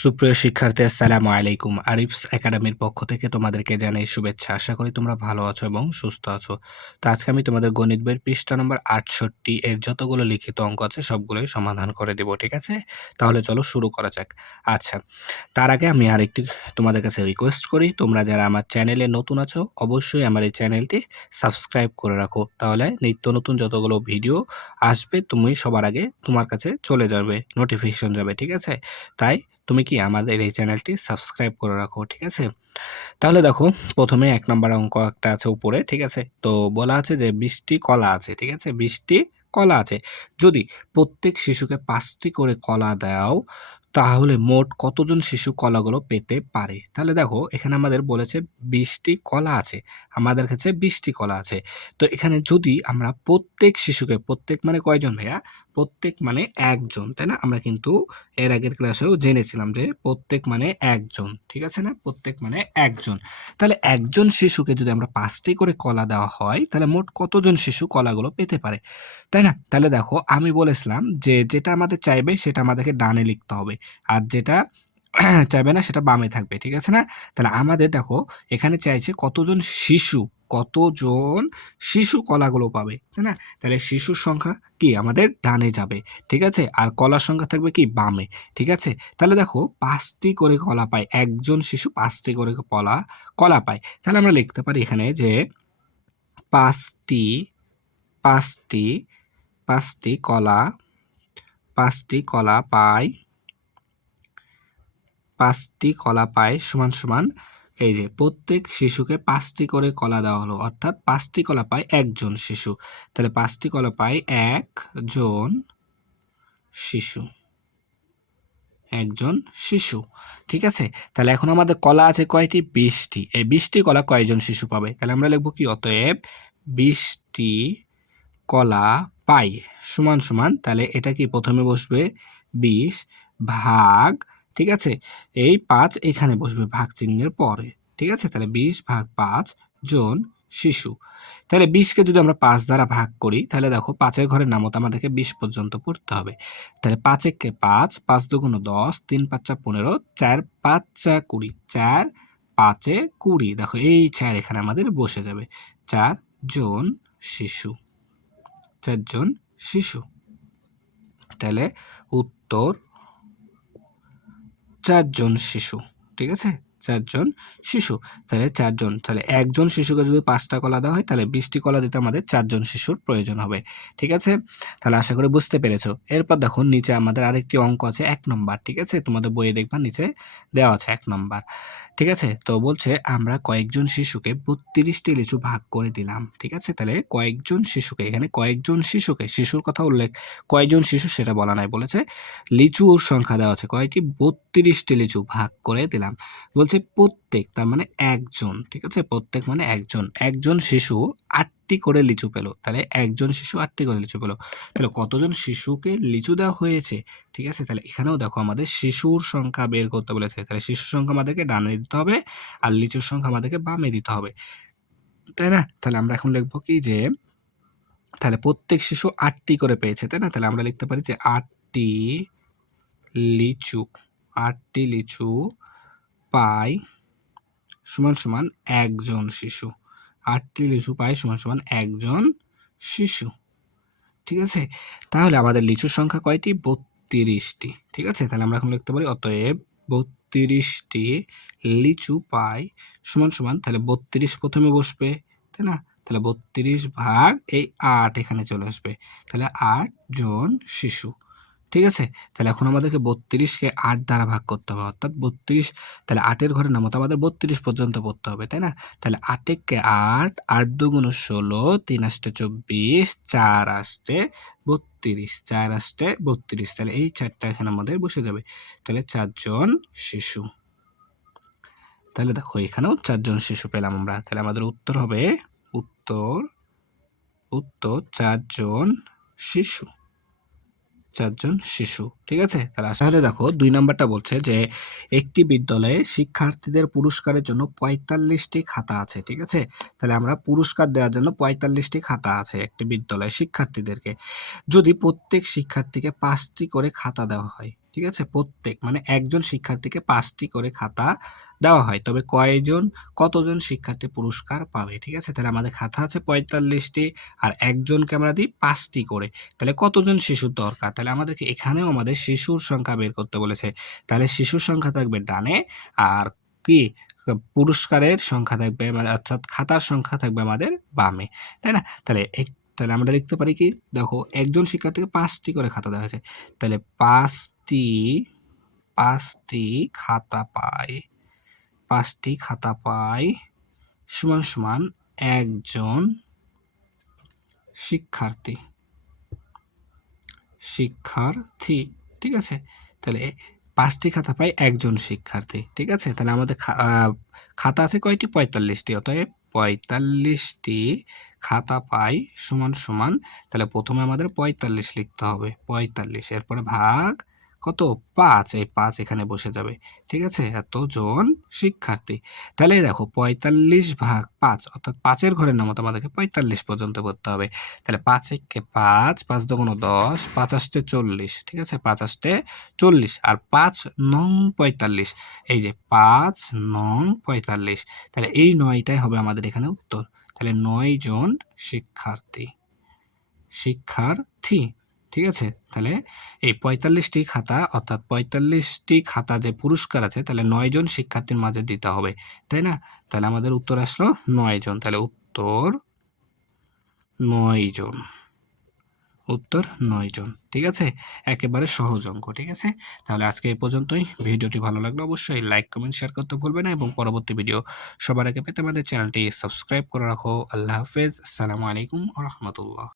সুপ্রিয় শিক্ষার্থী আসসালামু আলাইকুম। আরিফস একাডেমির পক্ষ থেকে তোমাদেরকে জানাই শুভেচ্ছা। আশা করি তোমরা ভালো আছো এবং সুস্থ আছো। তো আজকে আমি তোমাদের গণিত বইয়ের পৃষ্ঠা নম্বর ৬৮ এর যতগুলো লিখিত অঙ্ক আছে সবগুলোই সমাধান করে দেব। ঠিক আছে? তাহলে চলো শুরু করা যাক। আচ্ছা, তার আগে আমি আরেকটি তোমাদের কাছে রিকোয়েস্ট করি, তোমরা যারা আমার চ্যানেলে নতুন আছো অবশ্যই আমার এই চ্যানেলটি সাবস্ক্রাইব করে রাখো। তাহলে নিত্য নতুন যতগুলো ভিডিও আসবে তুমি সবার আগে তোমার কাছে চলে যাবে, নোটিফিকেশন যাবে। ঠিক আছে? তাই তুমি কি আমাদের এই চ্যানেলটি সাবস্ক্রাইব করে রাখো। ঠিক আছে? তাহলে দেখো, প্রথমে ১ নাম্বার অঙ্ক একটা আছে উপরে। ঠিক আছে? তো বলা আছে যে ২০টি কলা আছে। ঠিক আছে? ২০টি কলা আছে। যদি প্রত্যেক শিশুকে ৫ টি করে কলা দাও, তাহলে মোট কতজন শিশু কলাগুলো পেতে পারে? তাহলে দেখো, এখানে আমাদের বলেছে ২০ টি কলা আছে। আমাদের কাছে ২০ টি কলা আছে। তো এখানে যদি আমরা প্রত্যেক শিশুকে, প্রত্যেক মানে কয়জন ভাইয়া? প্রত্যেক মানে ১ জন, তাই না? আমরা কিন্তু এর আগের ক্লাসেও জেনেছিলাম যে প্রত্যেক মানে ১ জন। ঠিক আছে না? প্রত্যেক মানে ১ জন। তাহলে একজন শিশুকে যদি আমরা ৫ টি করে কলা দেওয়া হয়, তাহলে মোট কতজন শিশু কলাগুলো পেতে পারে? তাই না? তাহলে দেখো, আমি বলেছিলাম যে যেটা আমাদের চাইবে সেটা আমাদেরকে ডানে লিখতে হবে। আর যেটা চাইবে না সেটা বামে থাকবে। ঠিক আছে না? তাহলে আমাদের দেখো, এখানে চাইছে কতজন শিশু, কতজন শিশু কলাগুলো পাবে। তাই না? তাহলে শিশুর সংখ্যা কি আমাদের ডানে যাবে। ঠিক আছে? আর কলার সংখ্যা থাকবে কি বামে। ঠিক আছে? তাহলে দেখো, ৫ টি করে কলা পায়। একজন শিশু ৫ টি করে কলা পায়। তাহলে আমরা লিখতে পারি এখানে যে ৫ টি ৫ টি ৫ টি কলা ৫ টি কলা পায় ৫ টি কলা পায় সমান, সমান এই যে প্রত্যেক শিশুকে ৫ টি করে কলা দেওয়া হলো। অর্থাৎ ৫ টি কলা পায় একজন শিশু। তাহলে ৫ টি কলা পায় একজন শিশু। একজন শিশু। ঠিক আছে? তাহলে এখন আমাদের কলা আছে কয়টি? ২০ টি। এই ২০ টি কলা কয়জন শিশু পাবে? তাহলে আমরা লিখব কি? অতএব ২০ টি কলা পাই সমান, সমান তাহলে এটা কি প্রথমে বসবে ২০ ভাগ, ঠিক আছে? এই ৫ এখানে বসবে ভাগ চিহ্নের পরে। ঠিক আছে? তাহলে ২০ ভাগ ৫ জন শিশু। তাহলে ২০ কে যদি আমরা ৫ দ্বারা ভাগ করি, তাহলে দেখো ৫ এর ঘরের নামতা আমাদেরকে ২০ পর্যন্ত পড়তে হবে। তাহলে ৫ একে ৫, ৫ দুগুণ ১০, ৩ ৫ ১৫, ৪ ৫ ২০, ৪ ৫ এ ২০। দেখো এই ৪ এখানে আমাদের বসে যাবে। ৪ জন শিশু। ৪ জন শিশু। তাহলে উত্তর ৪ জন শিশু। ঠিক আছে? ৪ জন শিশু। তাহলে ৪ জন। তাহলে একজন শিশুকে যদি ৫ টা কলা দেওয়া হয়, তাহলে ২০ টি কলা দিতে আমাদের ৪ জন শিশুর প্রয়োজন হবে। ঠিক আছে? তাহলে আশা করি বুঝতে পেরেছো। এরপর দেখো, নিচে আমাদের আরেকটি অঙ্ক আছে ১ নম্বর। ঠিক আছে? তোমাদের বইয়ে দেখবা নিচে দেওয়া আছে ১ নম্বর। ঠিক আছে? তো বলছে আমরা কয়েকজন শিশুকে ৩২ টি লিচু ভাগ করে দিলাম। ঠিক আছে? তাহলে কয়েকজন শিশুকে, এখানে কয়েকজন শিশুকে, শিশুর কথা উল্লেখ, কয়জন শিশু সেটা বলা নাই। বলেছে লিচুর সংখ্যা দেওয়া আছে কয়টি? ৩২ টি লিচু ভাগ করে দিলাম। বলছে প্রত্যেক, তার মানে একজন। ঠিক আছে? প্রত্যেক মানে একজন। একজন শিশু ৮ টি করে লিচু পেল। তাহলে একজন শিশু ৮ টি করে লিচু পেল। তাহলে কতজন শিশুকে লিচু দেওয়া হয়েছে? ঠিক আছে? তাহলে এখানেও দেখো আমাদের শিশুর সংখ্যা বের করতে বলেছে। তাহলে শিশুর সংখ্যা আমাদেরকে ডানে দিতে হবে আর লিচুর সংখ্যা আমাদেরকে বামে দিতে হবে। তাই না? তাহলে আমরা এখন লিখব কি যে, তাহলে প্রত্যেক শিশু ৮ টি করে পেয়েছে। তাই না? তাহলে আমরা লিখতে পারি যে ৮ টি লিচু, ৮ টি লিচু পায় সমান, সমান একজন শিশু। ৮ টি লিচু পায় সমান, সমান একজন শিশু। ঠিক আছে? তাহলে আমাদের লিচুর সংখ্যা কয়টি? ৩২ টি। ঠিক আছে? তাহলে আমরা এখন লিখতে পারি অতএব ৩২ টি লিচু পায় সমান, সমান তাহলে ৩২ প্রথমে বসবে। তাই না? তাহলে ৩২ ভাগ এই ৮ এখানে চলে আসবে। তাহলে ৮ জন শিশু। ঠিক আছে? তাহলে এখন আমাদেরকে ৩২ কে ৮ দ্বারা ভাগ করতে হবে। অর্থাৎ ৩২, তাহলে ৮ এর ঘরের নামতা আমাদের ৩২ পর্যন্ত পড়তে হবে। তাই না? তাহলে ৮ একে ৮, ৮ দুগুণ ১৬, ৩ আষ্টে ২৪, ৪ আষ্টে ৩২, ৪ আষ্টে ৩২। তাহলে এই ৪ টা এখানে আমাদের বসে যাবে। তাহলে ৪ জন শিশু। তাহলে দেখো এখানেও ৪ জন শিশু পেলাম আমরা। তাহলে আমাদের উত্তর হবে উত্তর ৪ জন শিশু। 4 জন শিশু। ঠিক আছে? তাহলে দেখো 2 নাম্বারটা বলছে যে একটি বিদ্যালয়ে শিক্ষার্থীদের পুরস্কারের জন্য 45টি খাতা আছে। ঠিক আছে? তাহলে আমরা পুরস্কার দেওয়ার জন্য 45টি খাতা আছে একটি বিদ্যালয়ে শিক্ষার্থীদেরকে। যদি প্রত্যেক শিক্ষার্থীকে 5টি করে খাতা দেওয়া হয়। ঠিক আছে? প্রত্যেক মানে একজন শিক্ষার্থীকে 5টি করে খাতা দেওয়া হয়। তবে কতজন শিক্ষার্থী পুরস্কার পাবে? ঠিক আছে? তাহলে আমাদের খাতা আছে 45টি আর একজনকে আমরা দিই 5টি করে। তাহলে কতজন শিশুর দরকার? তাহলে আমাদেরকে এখানেও আমাদের শিশুর সংখ্যা বের করতে বলেছে। তাহলে শিশুর সংখ্যা থাকবে ডানে আর কি পুরস্কারের সংখ্যা থাকবে মানে অর্থাৎ খাতার সংখ্যা থাকবে আমাদের বামে। তাই না? তাহলে আমরা লিখতে পারি কি দেখো একজন শিক্ষার্থীকে 5টি করে খাতা দেওয়া হয়েছে। তাহলে 5টি খাতা পায় 5টি খাতা পায় সমান একজন শিক্ষার্থী। ঠিক আছে? তাহলে 5টি খাতা পায় একজন শিক্ষার্থী। ঠিক আছে? তাহলে আমাদের খাতা আছে কয়টি? 45টি। অতএব 45টি খাতা পায় সমান তাহলে প্রথমে আমাদের 45 লিখতে হবে। 45 এরপরে ভাগ কত? 5 এই 5 এখানে বসে যাবে। ঠিক আছে? এতজন শিক্ষার্থী। তাহলে দেখো 45 ভাগ 5 অর্থাৎ 5 এর ঘরের নামতা আমাদেরকে 45 পর্যন্ত করতে হবে। তাহলে 5 একে 5, 5 দোগুণ 10, 5 আষ্টে 40। ঠিক আছে? 5 আষ্টে 40 আর 5 নং 45। এই যে 5 নং 45। তাহলে এই 9টাই হবে আমাদের এখানে উত্তর। তাহলে 9 জন শিক্ষার্থী। ঠিক আছে? তাহলে এই 45টি খাতা অর্থাৎ 45টি খাতা যে পুরস্কার আছে তাহলে 9 জন শিক্ষার্থীর মাঝে দিতে হবে। তাই না? তাহলে আমাদের উত্তর আসলো 9 জন। তাহলে উত্তর 9 জন। উত্তর 9 জন। ঠিক আছে? একেবারে সহজ অঙ্ক। ঠিক আছে? তাহলে আজকে এই পর্যন্তই। ভিডিওটি ভালো লাগলে অবশ্যই লাইক, কমেন্ট, শেয়ার করতে ভুলবে না এবং পরবর্তী ভিডিও সবার আগে পেতে আমাদের চ্যানেলটি সাবস্ক্রাইব করে রাখো। আল্লাহ হাফেজ। আসসালামু আলাইকুম ওয়া রাহমাতুল্লাহ।